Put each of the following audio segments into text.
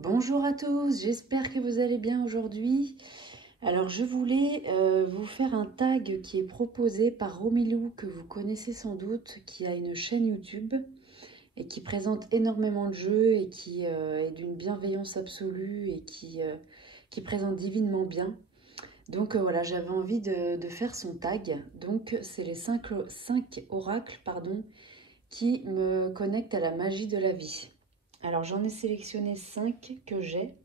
Bonjour à tous, j'espère que vous allez bien aujourd'hui. Alors je voulais vous faire un tag qui est proposé par Romilou, que vous connaissez sans doute, qui a une chaîne YouTube et qui présente énormément de jeux et qui est d'une bienveillance absolue et qui présente divinement bien. Donc voilà, j'avais envie de faire son tag. Donc c'est les 5 oracles qui me connectent à la magie de la vie. Alors j'en ai sélectionné 5 que j'ai,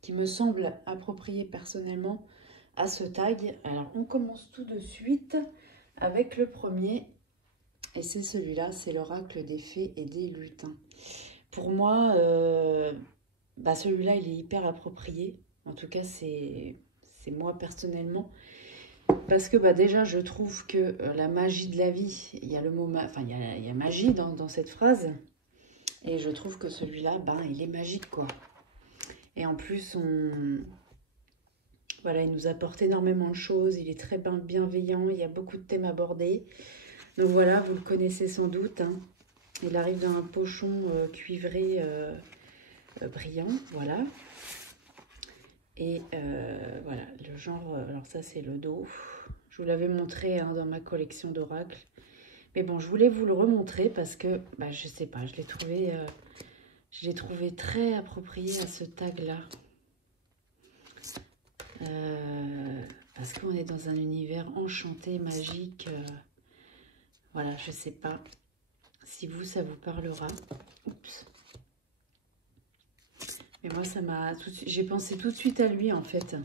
qui me semblent appropriés personnellement à ce tag. Alors on commence tout de suite avec le premier, et c'est celui-là, c'est l'oracle des fées et des lutins. Pour moi, celui-là il est hyper approprié, en tout cas c'est moi personnellement, parce que déjà je trouve que la magie de la vie, il y a le mot, il y a magie dans cette phrase, et je trouve que celui-là, il est magique quoi. Et en plus, voilà, il nous apporte énormément de choses, il est très bienveillant, il y a beaucoup de thèmes abordés. Donc voilà, vous le connaissez sans doute, hein. Il arrive dans un pochon cuivré brillant, voilà. Et voilà, le genre, alors ça c'est le dos. Je vous l'avais montré dans ma collection d'oracles. Mais bon, je voulais vous le remontrer parce que, je sais pas, je l'ai trouvé très approprié à ce tag-là. Parce qu'on est dans un univers enchanté, magique. Voilà, je sais pas si ça vous parlera. Oups. Mais moi, j'ai pensé tout de suite à lui, en fait.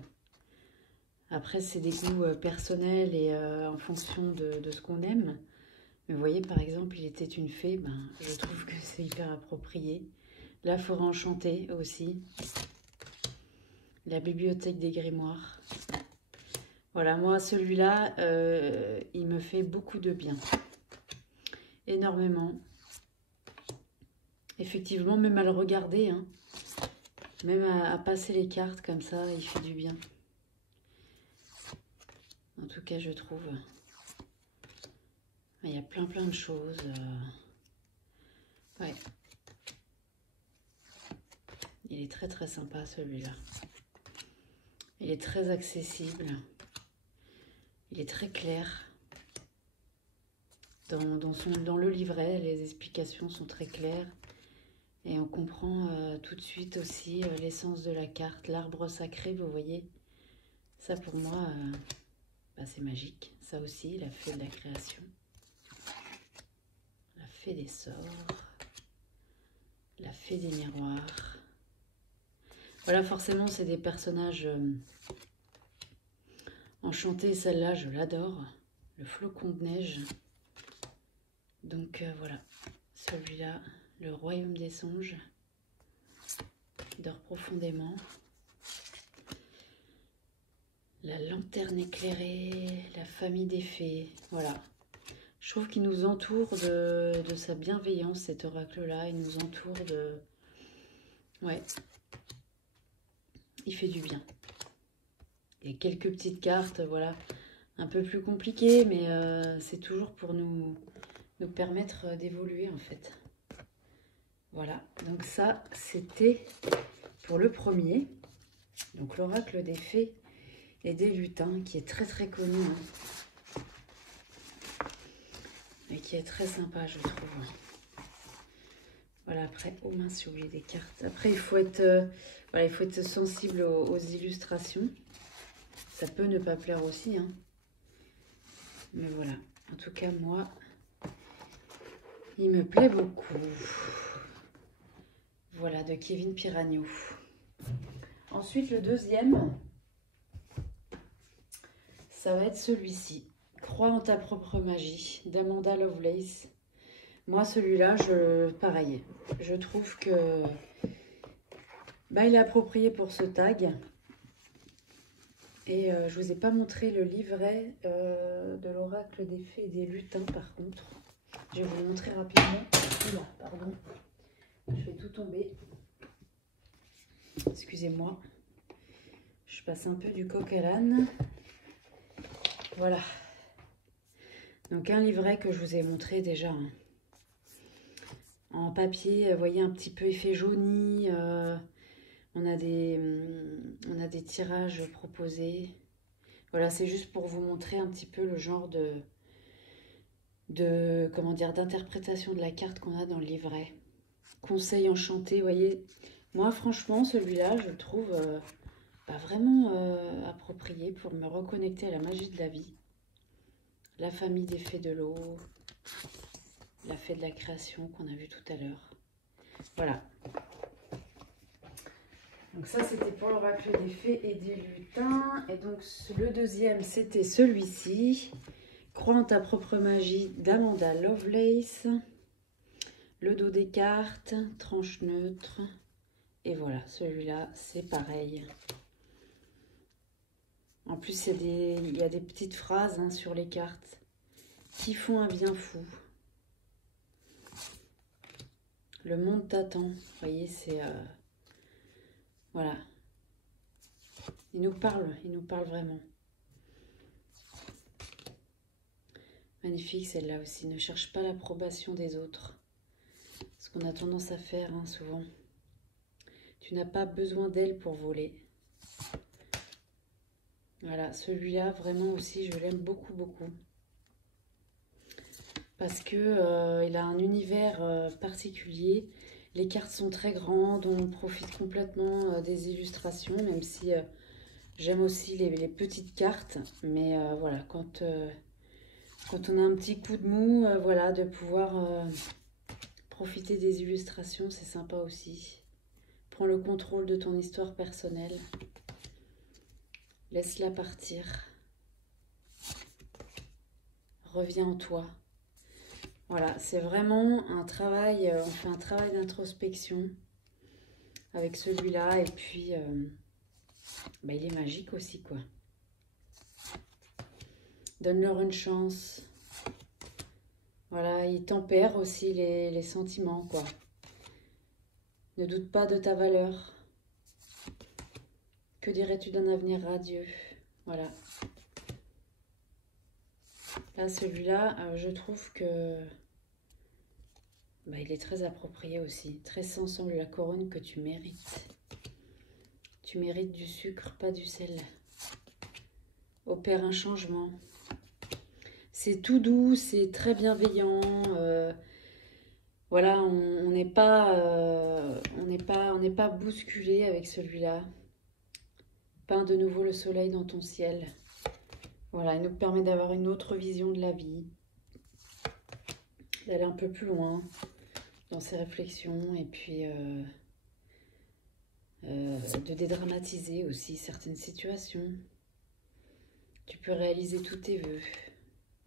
Après, c'est des goûts personnels et en fonction de ce qu'on aime. Mais vous voyez, par exemple, il était une fée. Je trouve que c'est hyper approprié. La forêt enchantée aussi. La bibliothèque des grimoires. Voilà, moi, celui-là, il me fait beaucoup de bien. Énormément. Effectivement, même à le regarder, hein, même à passer les cartes comme ça, il fait du bien. En tout cas, je trouve. Il y a plein de choses. Ouais. Il est très sympa celui-là. Il est très accessible. Il est très clair. Dans le livret, les explications sont très claires. Et on comprend tout de suite aussi l'essence de la carte. L'arbre sacré, vous voyez. Ça pour moi, c'est magique. Ça aussi, la fée de la création. La fée des sorts. La fée des miroirs. Voilà, forcément, c'est des personnages enchantés. Celle-là, je l'adore. Le flocon de neige. Donc voilà, celui-là, le royaume des songes. Qui dort profondément. La lanterne éclairée, la famille des fées. Voilà. Je trouve qu'il nous entoure de sa bienveillance, cet oracle-là. Il nous entoure de... Ouais. Il fait du bien. Il y a quelques petites cartes, voilà, un peu plus compliquées, mais c'est toujours pour nous permettre d'évoluer, en fait. Voilà, donc ça, c'était pour le premier. Donc l'oracle des fées et des lutins, qui est très connu, hein, et qui est très sympa, je trouve. Voilà, après, oh mince, j'ai oublié des cartes. Après, il faut être, voilà, il faut être sensible aux illustrations. Ça peut ne pas plaire aussi, hein. Mais voilà, en tout cas, moi, il me plaît beaucoup. Voilà, de Kevin Piragno. Ensuite, le deuxième, ça va être celui-ci. Crois en ta propre magie, d'Amanda Lovelace. Moi, celui-là, pareil, je trouve que il est approprié pour ce tag. Et je vous ai pas montré le livret de l'oracle des fées et des lutins, par contre. Je vais vous le montrer rapidement. Oula, pardon. Je vais tout tomber. Excusez-moi. Je passe un peu du coq à l'âne. Voilà. Donc un livret que je vous ai montré déjà, hein. En papier, vous voyez, un petit peu effet jauni. On a des tirages proposés. Voilà, c'est juste pour vous montrer un petit peu le genre comment dire, d'interprétation de la carte qu'on a dans le livret. Conseil enchanté, vous voyez. Moi, franchement, celui-là, je le trouve vraiment approprié pour me reconnecter à la magie de la vie. La famille des fées de l'eau, la fée de la création qu'on a vu tout à l'heure. Voilà. Donc ça, c'était pour l'oracle des fées et des lutins. Et donc, le deuxième, c'était celui-ci. Crois en ta propre magie d'Amanda Lovelace. Le dos des cartes, tranche neutre. Et voilà, celui-là, c'est pareil. En plus, il y a des petites phrases hein, sur les cartes qui font un bien fou. Le monde t'attend. Vous voyez, c'est... voilà. Il nous parle vraiment. Magnifique celle-là aussi. Ne cherche pas l'approbation des autres. Ce qu'on a tendance à faire hein, souvent. Tu n'as pas besoin d'elle pour voler. Voilà, celui-là, vraiment aussi, je l'aime beaucoup, beaucoup. Parce que il a un univers particulier. Les cartes sont très grandes, on profite complètement des illustrations, même si j'aime aussi les petites cartes. Mais voilà, quand on a un petit coup de mou, voilà, de pouvoir profiter des illustrations, c'est sympa aussi. Prends le contrôle de ton histoire personnelle. Laisse-la partir. Reviens en toi. Voilà, c'est vraiment un travail, on fait un travail d'introspection avec celui-là. Et puis, il est magique aussi, quoi. Donne-leur une chance. Voilà, il tempère aussi les sentiments, quoi. Ne doute pas de ta valeur. Que dirais-tu d'un avenir radieux? Voilà. Là, celui-là, je trouve que il est très approprié aussi. Très sensible, la couronne que tu mérites. Tu mérites du sucre, pas du sel. Opère un changement. C'est tout doux, c'est très bienveillant. Voilà, on n'est pas bousculé avec celui-là. Peins de nouveau le soleil dans ton ciel. Voilà, il nous permet d'avoir une autre vision de la vie, d'aller un peu plus loin dans ses réflexions et puis de dédramatiser aussi certaines situations. Tu peux réaliser tous tes vœux.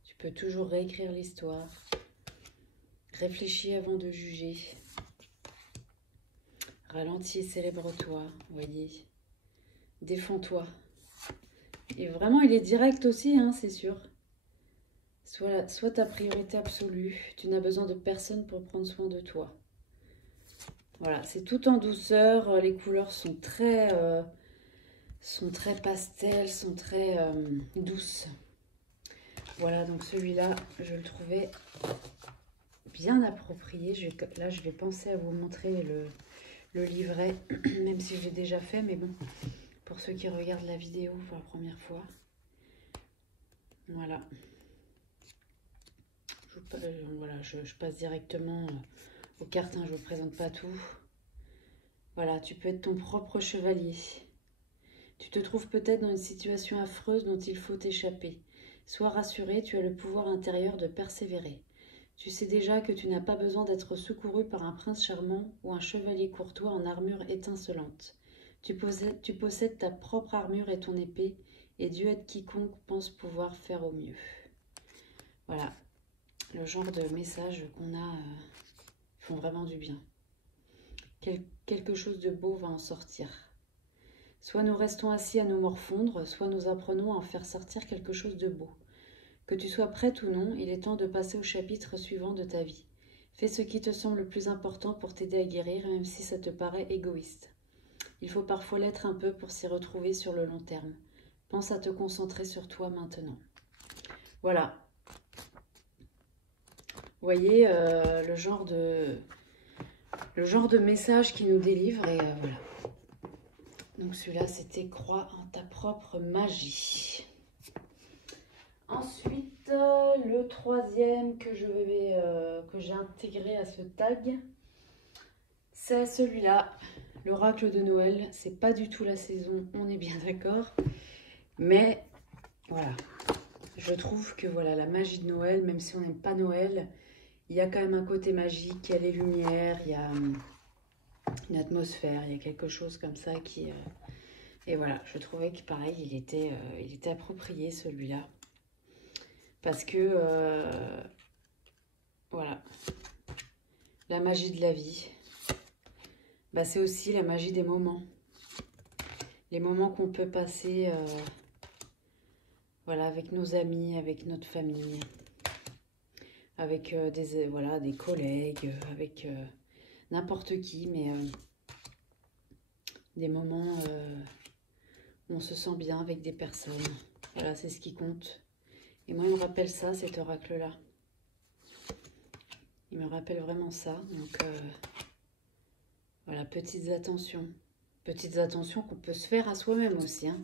Tu peux toujours réécrire l'histoire. Réfléchis avant de juger. Ralentis et célèbre-toi, voyez. Défends-toi. Et vraiment, il est direct aussi, hein, c'est sûr. Sois ta priorité absolue. Tu n'as besoin de personne pour prendre soin de toi. Voilà, c'est tout en douceur. Les couleurs sont très pastel, sont très douces. Voilà, donc celui-là, je le trouvais bien approprié. Là, je vais penser à vous montrer le livret, même si je l'ai déjà fait, mais bon, pour ceux qui regardent la vidéo pour la première fois. Voilà. Je passe directement aux cartes, hein, je ne vous présente pas tout. Voilà, tu peux être ton propre chevalier. Tu te trouves peut-être dans une situation affreuse dont il faut échapper. Sois rassuré, tu as le pouvoir intérieur de persévérer. Tu sais déjà que tu n'as pas besoin d'être secouru par un prince charmant ou un chevalier courtois en armure étincelante. Tu possèdes ta propre armure et ton épée, et Dieu aide quiconque pense pouvoir faire au mieux. Voilà, le genre de messages qu'on a font vraiment du bien. Quelque chose de beau va en sortir. Soit nous restons assis à nous morfondre, soit nous apprenons à en faire sortir quelque chose de beau. Que tu sois prête ou non, il est temps de passer au chapitre suivant de ta vie. Fais ce qui te semble le plus important pour t'aider à guérir, même si ça te paraît égoïste. Il faut parfois l'être un peu pour s'y retrouver sur le long terme. Pense à te concentrer sur toi maintenant. Voilà. Vous voyez le genre de message qui nous délivre et voilà. Donc celui-là, c'était crois en ta propre magie. Ensuite, le troisième que j'ai intégré à ce tag, c'est celui-là, l'oracle de Noël. C'est pas du tout la saison, on est bien d'accord. Mais voilà, je trouve que voilà, la magie de Noël, même si on n'aime pas Noël, il y a quand même un côté magique, il y a les lumières, il y a une atmosphère, il y a quelque chose comme ça qui... Et voilà, je trouvais que pareil, il était approprié celui-là. Parce que, voilà, la magie de la vie, bah, c'est aussi la magie des moments. Les moments qu'on peut passer voilà, avec nos amis, avec notre famille, avec des collègues, avec n'importe qui, mais des moments où on se sent bien avec des personnes. Voilà, c'est ce qui compte. Et moi, il me rappelle ça, cet oracle-là. Il me rappelle vraiment ça. Donc, voilà, petites attentions. Petites attentions qu'on peut se faire à soi-même aussi. Hein.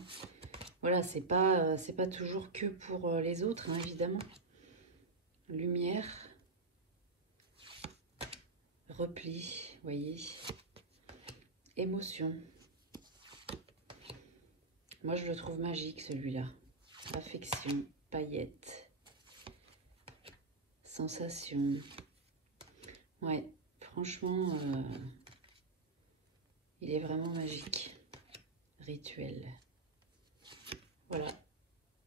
Voilà, c'est pas toujours que pour les autres, hein, évidemment. Lumière. Repli, vous voyez. Émotion. Moi, je le trouve magique, celui-là. Affection, paillettes. Sensation. Ouais, franchement, il est vraiment magique. Rituel. Voilà.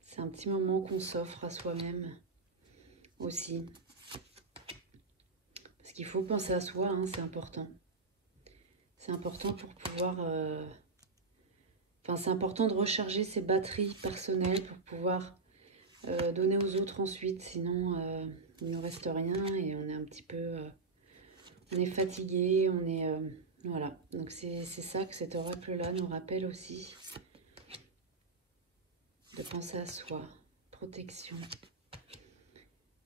C'est un petit moment qu'on s'offre à soi-même aussi. Parce qu'il faut penser à soi, hein, c'est important. C'est important pour pouvoir... Enfin, c'est important de recharger ses batteries personnelles pour pouvoir donner aux autres ensuite. Sinon, il ne nous reste rien et on est un petit peu... on est fatigué, on est... voilà. Donc, c'est ça que cet oracle-là nous rappelle aussi. De penser à soi. Protection.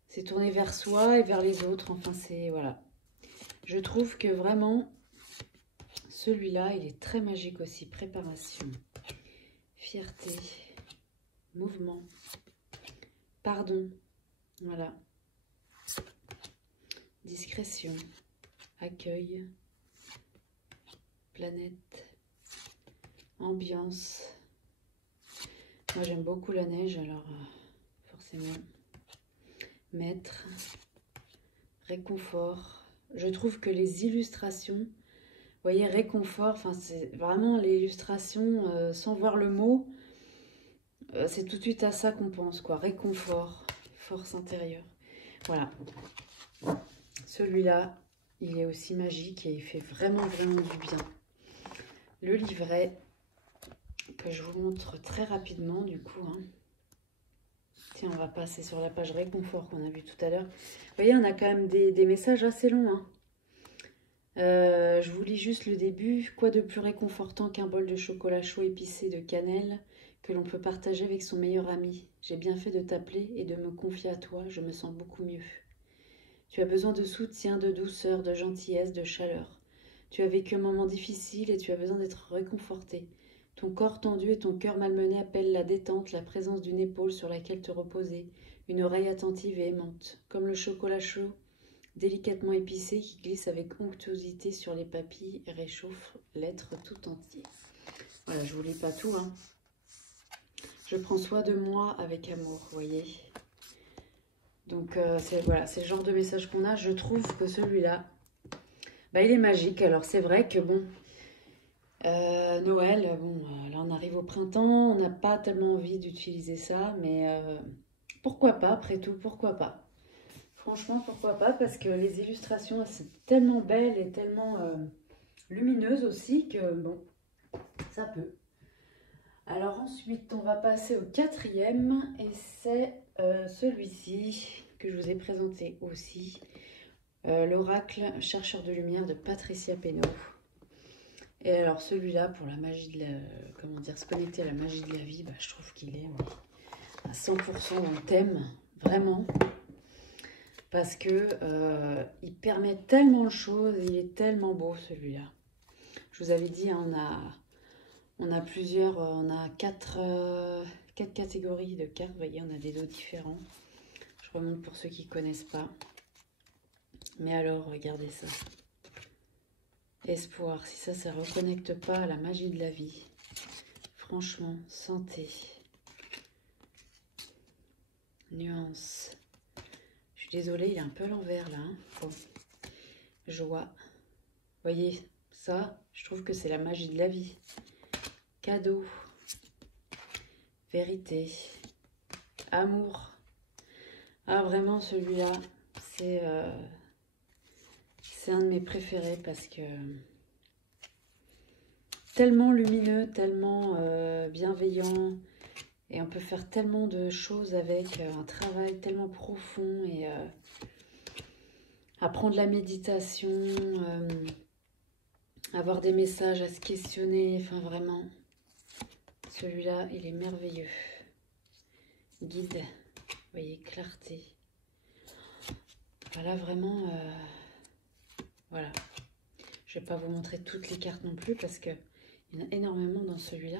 C'est tourner vers soi et vers les autres. Enfin, c'est... Voilà. Je trouve que vraiment, celui-là, il est très magique aussi. Préparation. Fierté. Mouvement. Pardon. Voilà. Discrétion. Accueil. Planète. Ambiance. Moi, j'aime beaucoup la neige, alors forcément. Maître. Réconfort. Je trouve que les illustrations, vous voyez, réconfort, enfin, c'est vraiment l'illustration sans voir le mot. C'est tout de suite à ça qu'on pense, quoi. Réconfort, force intérieure. Voilà. Celui-là, il est aussi magique et il fait vraiment, vraiment du bien. Le livret, que je vous montre très rapidement, du coup. Hein. Tiens, on va passer sur la page réconfort qu'on a vu tout à l'heure. Vous voyez, on a quand même des messages assez longs. Hein. Je vous lis juste le début. Quoi de plus réconfortant qu'un bol de chocolat chaud épicé de cannelle que l'on peut partager avec son meilleur ami. J'ai bien fait de t'appeler et de me confier à toi, je me sens beaucoup mieux. Tu as besoin de soutien, de douceur, de gentillesse, de chaleur. Tu as vécu un moment difficile et tu as besoin d'être réconforté. Ton corps tendu et ton cœur malmené appellent la détente, la présence d'une épaule sur laquelle te reposer, une oreille attentive et aimante, comme le chocolat chaud, délicatement épicé qui glisse avec onctuosité sur les papilles et réchauffe l'être tout entier. Voilà, je ne vous lis pas tout, hein. Je prends soin de moi avec amour, vous voyez. Donc, voilà, c'est le genre de message qu'on a. Je trouve que celui-là, bah, il est magique. Alors, c'est vrai que, bon, Noël, bon, là, on arrive au printemps. On n'a pas tellement envie d'utiliser ça. Mais pourquoi pas, après tout, pourquoi pas. Franchement, pourquoi pas. Parce que les illustrations, elles sont tellement belles et tellement lumineuses aussi que, bon, ça peut. Alors ensuite, on va passer au quatrième et c'est celui-ci que je vous ai présenté aussi. L'oracle chercheur de lumière de Patricia Pénaud. Et alors celui-là, pour la magie de la... Comment dire, se connecter à la magie de la vie, bah, je trouve qu'il est à 100% dans le thème, vraiment. Parce que il permet tellement de choses, il est tellement beau celui-là. Je vous avais dit, hein, on a... On a plusieurs, on a quatre catégories de cartes. Vous voyez, on a des dos différents. Je remonte pour ceux qui ne connaissent pas. Mais alors, regardez ça. Espoir, si ça ne reconnecte pas à la magie de la vie. Franchement, santé. Nuance. Je suis désolée, il est un peu à l'envers là. Hein. Bon. Joie. Vous voyez, ça, je trouve que c'est la magie de la vie. Cadeau. Vérité. Amour. Ah, vraiment, celui-là, c'est un de mes préférés parce que tellement lumineux, tellement bienveillant. Et on peut faire tellement de choses avec, un travail tellement profond et apprendre la méditation, avoir des messages à se questionner, enfin vraiment, celui-là, il est merveilleux. Guide, vous voyez, clarté. Voilà, vraiment, voilà. Je ne vais pas vous montrer toutes les cartes non plus parce qu'il y en a énormément dans celui-là.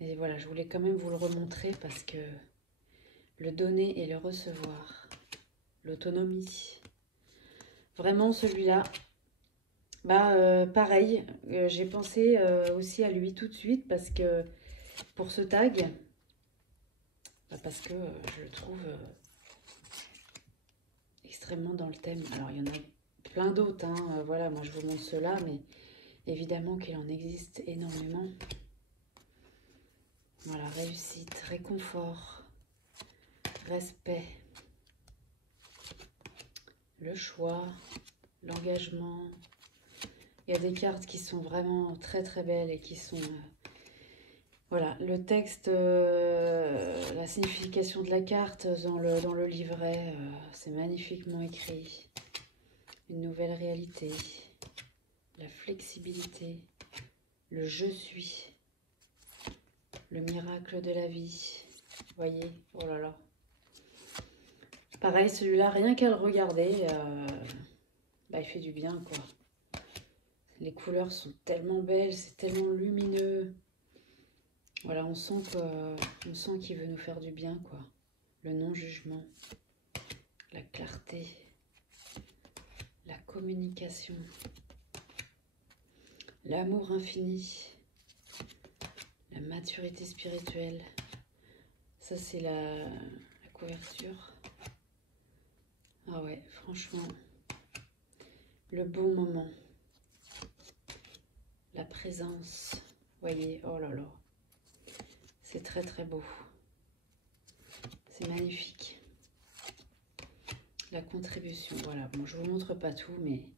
Et voilà, je voulais quand même vous le remontrer parce que le donner et le recevoir, l'autonomie. Vraiment celui-là, bah pareil, j'ai pensé aussi à lui tout de suite parce que pour ce tag, parce que je le trouve extrêmement dans le thème. Alors il y en a plein d'autres, hein, voilà, moi je vous montre ceux-là, mais évidemment qu'il en existe énormément. Voilà, réussite, réconfort, respect, le choix, l'engagement. Il y a des cartes qui sont vraiment très très belles et qui sont... voilà, le texte, la signification de la carte dans le livret, c'est magnifiquement écrit. Une nouvelle réalité, la flexibilité, le je suis, le miracle de la vie. Vous voyez, oh là là. Pareil, celui-là, rien qu'à le regarder, bah, il fait du bien, quoi. Les couleurs sont tellement belles, c'est tellement lumineux. Voilà, on sent qu'il veut nous faire du bien, quoi. Le non-jugement, la clarté, la communication, l'amour infini, la maturité spirituelle. Ça, c'est la couverture. Ah ouais, franchement, le bon moment, la présence. Vous voyez, oh là là. C'est très très beau. C'est magnifique. La contribution, voilà. Bon, je vous montre pas tout, mais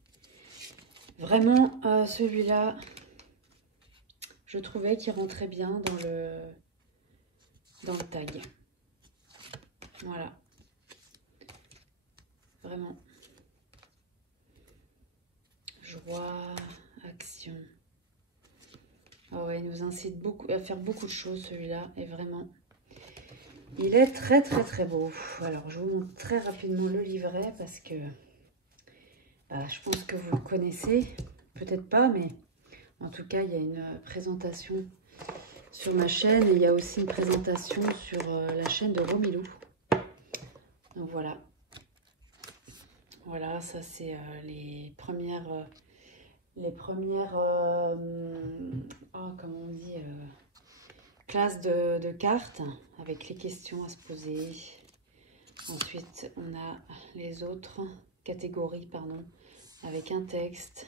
vraiment, celui-là, je trouvais qu'il rentrait bien dans le tag. Voilà. Vraiment. Joie, action. Oh ouais, il nous incite beaucoup à faire beaucoup de choses, celui-là, et vraiment... il est très très très beau. Alors je vous montre très rapidement le livret parce que bah, je pense que vous le connaissez, peut-être pas, mais en tout cas il y a une présentation sur ma chaîne et il y a aussi une présentation sur la chaîne de Romilou. Donc voilà. Voilà, ça c'est les premières oh, comment on dit, classe de cartes avec les questions à se poser. Ensuite, on a les autres catégories, pardon, avec un texte.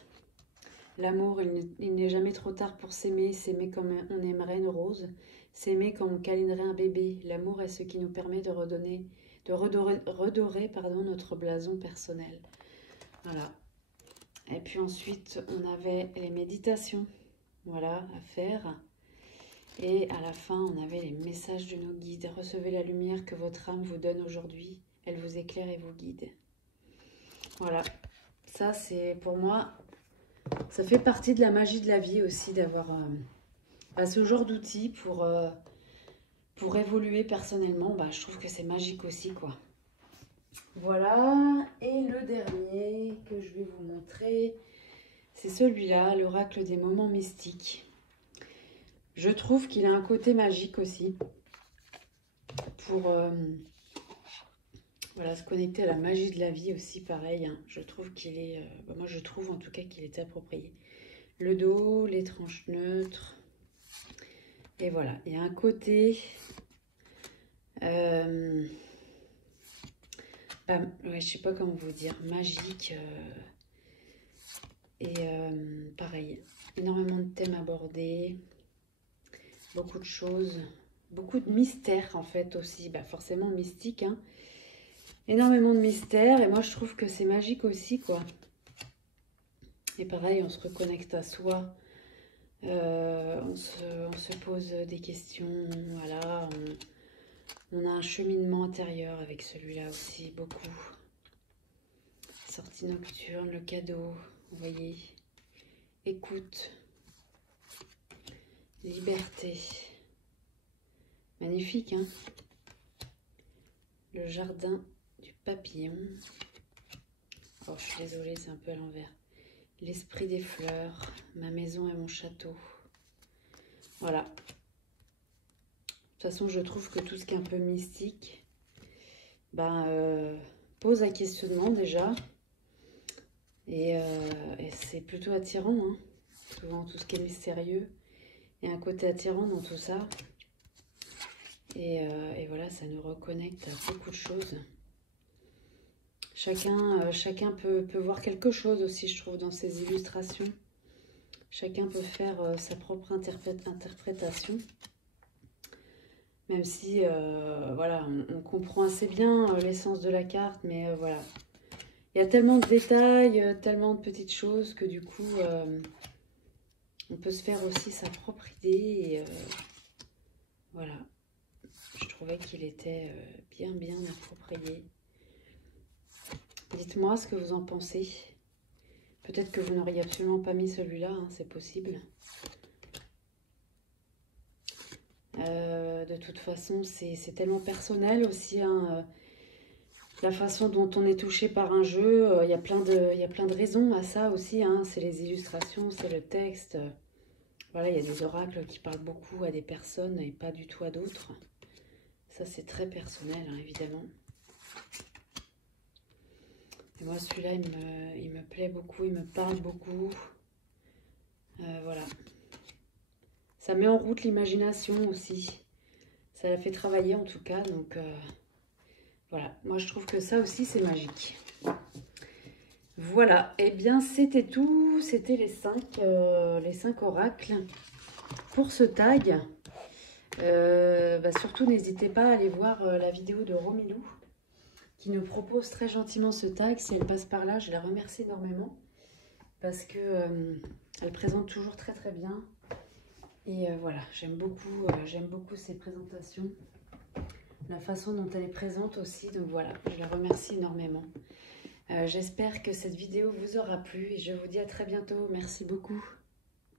L'amour, il n'est jamais trop tard pour s'aimer, s'aimer comme on aimerait une rose, s'aimer comme on câlinerait un bébé. L'amour est ce qui nous permet de redorer pardon, notre blason personnel. Voilà. Et puis ensuite, on avait les méditations, voilà, à faire. Et à la fin, on avait les messages de nos guides. Recevez la lumière que votre âme vous donne aujourd'hui. Elle vous éclaire et vous guide. Voilà. Ça, c'est pour moi, ça fait partie de la magie de la vie aussi d'avoir ce genre d'outils pour évoluer personnellement. Bah, je trouve que c'est magique aussi, quoi. Voilà. Et le dernier que je vais vous montrer, c'est celui-là, l'oracle des moments mystiques. Je trouve qu'il a un côté magique aussi. Pour voilà, se connecter à la magie de la vie aussi, pareil. Hein. Je trouve qu'il est... moi, je trouve en tout cas qu'il est approprié. Le dos, les tranches neutres. Et voilà, il y a un côté... ouais, je sais pas comment vous dire, magique. Et pareil, énormément de thèmes abordés. Beaucoup de choses. Beaucoup de mystères en fait aussi. Bah, forcément mystique, hein. Énormément de mystères. Et moi, je trouve que c'est magique aussi, quoi. Et pareil, on se reconnecte à soi. On se pose des questions. Voilà. On a un cheminement intérieur avec celui-là aussi, beaucoup. Sortie nocturne, le cadeau, vous voyez. Écoute. Liberté. Magnifique, hein. Le jardin du papillon. Oh, je suis désolée, c'est un peu à l'envers. L'esprit des fleurs, ma maison et mon château. Voilà. De toute façon, je trouve que tout ce qui est un peu mystique, pose un questionnement déjà. Et c'est plutôt attirant, hein. Souvent, tout ce qui est mystérieux. Il y a un côté attirant dans tout ça. Et voilà, ça nous reconnecte à beaucoup de choses. Chacun peut voir quelque chose aussi, je trouve, dans ces illustrations. Chacun peut faire sa propre interprétation. Même si, voilà, on comprend assez bien l'essence de la carte, mais voilà. Il y a tellement de détails, tellement de petites choses que du coup, on peut se faire aussi sa propre idée. Et voilà, je trouvais qu'il était bien approprié. Dites-moi ce que vous en pensez. Peut-être que vous n'auriez absolument pas mis celui-là, hein, c'est possible. De toute façon, c'est tellement personnel aussi, hein, la façon dont on est touché par un jeu. Il y a plein de raisons à ça aussi. Hein, c'est les illustrations, c'est le texte. Voilà, il y a des oracles qui parlent beaucoup à des personnes et pas du tout à d'autres. Ça, c'est très personnel, hein, évidemment. Et moi, celui-là, il me plaît beaucoup, il me parle beaucoup. Voilà. Ça met en route l'imagination aussi. Ça la fait travailler en tout cas. Donc voilà, moi je trouve que ça aussi c'est magique. Voilà, et bien c'était tout. C'était les 5 oracles pour ce tag. Surtout n'hésitez pas à aller voir la vidéo de Romilou qui nous propose très gentiment ce tag. Si elle passe par là, je la remercie énormément parce que elle présente toujours très bien. Et voilà, j'aime beaucoup ses présentations, la façon dont elle est présente aussi. Donc voilà, je la remercie énormément. J'espère que cette vidéo vous aura plu et je vous dis à très bientôt. Merci beaucoup.